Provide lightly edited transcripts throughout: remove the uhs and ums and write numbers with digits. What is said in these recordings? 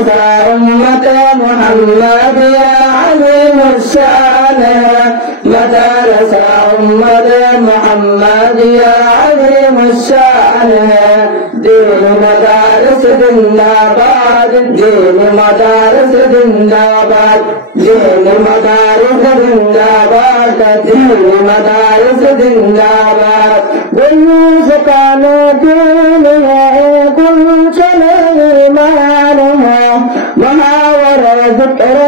أمة محمد يا عظيم الشان مدارس أمة محمد يا عظيم الشان دين مدارس زنداباد دين مدارس زنداباد دين مدارس زنداباد دين مدارس زنداباد والناس كانوا دينها كل سليمانها محاورة ذكر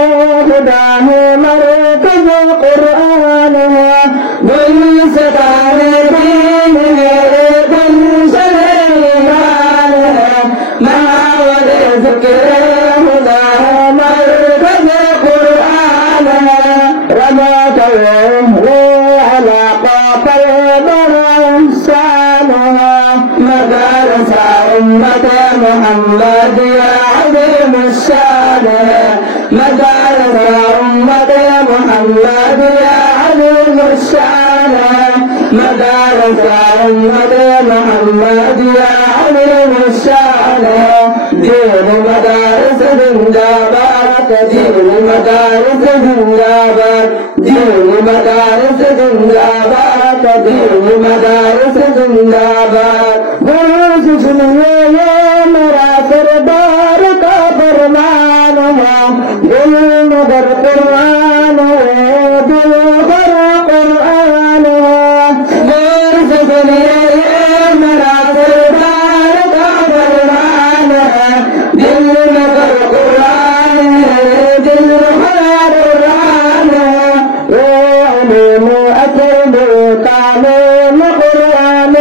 هداه مركز قرآنها والناس كانوا دينها كل سليمانها محاورة ذكر هداه مركز قرآنها رمت العمر على قاف مدارس أمة محمد يا عظيم الشان مدارس أمة محمد يا عظيم الشان مدارس أمة محمد يا عظيم الشان دين مدارس زنداباد دين مدارس زنداباد دين مدارس زنداباد دين مدارس زنداباد بوس سنيے میرا سردار کا فرمان ہے دل مگر قرآن ہے دل بھر قرآن ہے بوس سنیے میرا سردار کا فرمان ہے دل مگر قرآن ہے دل بھر قرآن ہے علم اصل تعلیم قرآن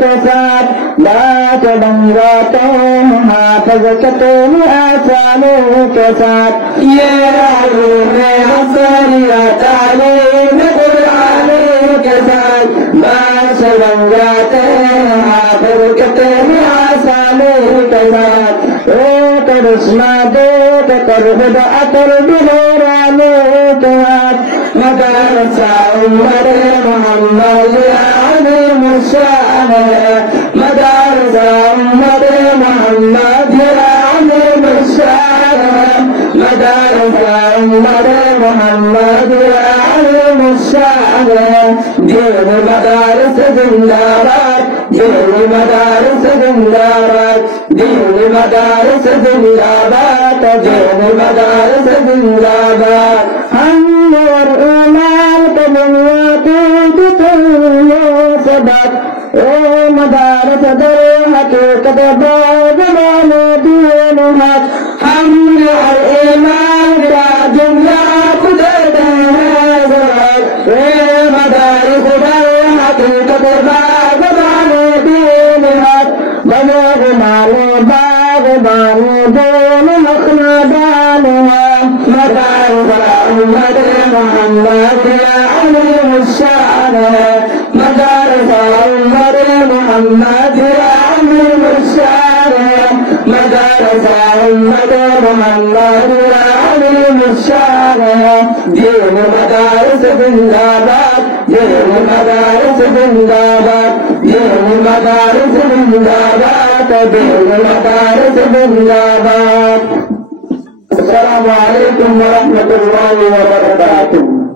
کے ساتھ بات بن جاتے ہیں حافظ کتنے آسانوں کے ساتھ یہ علوم اصل یا تعلیم قرآن کے ساتھ بات بن جاتے ہیں حافظ کتنے آسانوں کے ساتھ کرشمہ دیکھ کر خدا کر بلورانوں کے ہاتھ مدارس أمة محمد يا عظيم الشان مدارس أمة محمد يا عظيم الشان مدارس أمة محمد يا عظيم الشان دين مدارس زنداباد دين مدارس زنداباد دين مدارس زنداباد دين مدارس زنداباد هم والإيمان كبنياتي تتلو سبب مدارس در حقيقة باب دينها هم والإيمان كجملة قدرتها سبب مدارس در حقيقة باب دينها بلغ مال باغ بانو دون مخلدانها مدارس أمة محمد يا عظيم الشان مدارس أمة محمد يا عظيم الشان مدارس أمة محمد يا عظيم الشان دين مدارس زنداباد دين مدارس زنداباد دين مدارس زنداباد دين مدارس زنداباد السلام عليكم ورحمة الله وبركاته.